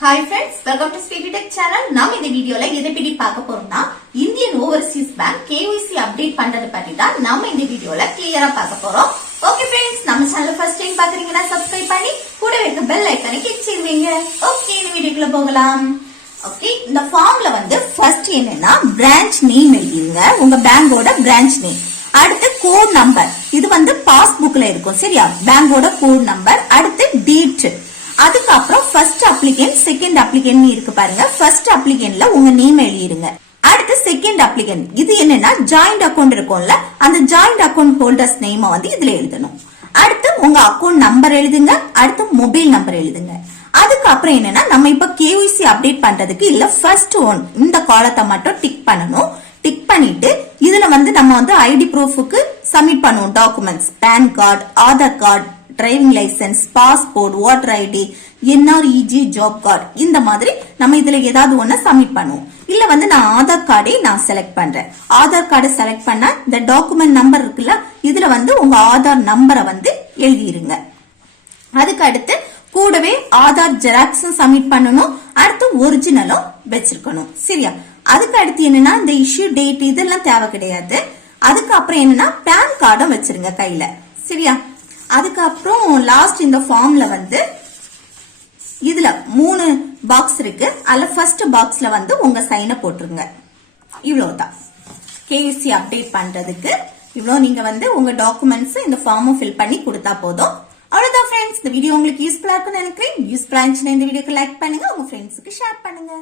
Hi friends, welcome to Speedy Tech channel. நாம் இந்த வீடியோல எதை பத்தி பார்க்க போறோம்னா Indian Overseas bank KYC update பண்றது பத்தி தான் நாம இந்த வீடியோல கிளியரா பார்க்க போறோம். ஓகே फ्रेंड्स, நம்ம சேனல் ஃபர்ஸ்ட் டைம் பாக்குறீங்கன்னா சப்ஸ்கிரைப் பண்ணி கூடவே இருக்க பெல் ஐகானை கிளிக் செய்வீங்க. ஓகே, இந்த வீடியோக்குள்ள போகலாம். ஓகே, இந்த ஃபார்ம்ல வந்து ஃபர்ஸ்ட் என்னன்னா பிரான்ச் நேம் எழுதிருங்க, உங்க பேங்கோட பிரான்ச் நேம். அடுத்து கோட் நம்பர், இது வந்து பாஸ்புக்ல இருக்கும் சரியா, பேங்கோட கோட் நம்பர். அடுத்து டேட், அதுக்கப்புறம் ஃபர்ஸ்ட் அப்ளிகன்ட் செகண்ட் அப்ளிகன்ட் இருக்கு பாருங்க. ஃபர்ஸ்ட் அப்ளிகன்ட்ல உங்க நேம் எழுதிருங்க. அடுத்து செகண்ட் அப்ளிகன்ட், இது என்னன்னா ஜாயிண்ட் அக்கௌண்ட் இருக்கும்ல, அந்த ஜாயிண்ட் அக்கௌண்ட் ஹோல்டர்ஸ் நேம் வந்து இதுல எழுதணும். அடுத்து உங்க அக்கௌண்ட் நம்பர் எழுதுங்க. அடுத்து மொபைல் நம்பர் எழுதுங்க. அதுக்கப்புறம் என்னன்னா நம்ம இப்ப KYC அப்டேட் பண்றதுக்கு இல்ல ஃபர்ஸ்ட் ஒன் இந்த காலத்தை மட்டும் டிக் பண்ணணும். டிக் பண்ணிட்டு இதுல வந்து நம்ம வந்து ஐடி ப்ரூஃபுக்கு சப்மிட் பண்ணுவோம் documents, PAN card, Aadhaar card, driving licence, passport, voter ID, NREG job card, இந்த மாதிரி நம்ம இதுல ஏதாவது ஒண்ணு சப்மிட் பண்ணுவோம். இல்ல வந்து நான் ஆதார் கார்டே நான் செலக்ட் பண்றேன். ஆதார் கார்டை செலக்ட் பண்ண இந்த டாக்குமெண்ட் நம்பர் இருக்குல்ல, இதுல வந்து உங்க ஆதார் நம்பரை வந்து எழுதிருங்க. அதுக்கு அடுத்து கூடவே ஆதார் ஜெராக்ஸும் சப்மிட் பண்ணணும். அடுத்து ஒரிஜினலும் வச்சிருக்கணும் சரியா. அதுக்கு அடுத்து என்னன்னா இந்த இஷ்யூ டேட் இதெல்லாம் தேவை கிடையாது. அதுக்கப்புறம் என்னன்னா பேன் கார்டும் வச்சிருங்க கையில சரியா. அதுக்கப்புறம் லாஸ்ட் இந்த ஃபார்ம்ல வந்து இதுல 3 பாக்ஸ் இருக்கு. அதுல ஃபர்ஸ்ட் பாக்ஸ்ல வந்து உங்க சைனை போட்டுருங்க. இவ்வளவுதான் KYC அப்டேட் பண்றதுக்கு. இவ்வளவு நீங்க வந்து உங்க டாக்குமெண்ட்ஸ் இந்த ஃபார்மும் ஃபில் பண்ணி கொடுத்தா போதும். அவ்வளவுதான் ஃப்ரெண்ட்ஸ், இந்த வீடியோ உங்களுக்கு யூஸ்ஃபுல்லா இருக்கும்னு நினைக்கிறேன். யூஸ்ஃபுல்லா இருந்துச்சுன்னா இந்த வீடியோக்கு லைக் பண்ணுங்க, உங்க ஃப்ரெண்ட்ஸுக்கு ஷேர் பண்ணுங்க.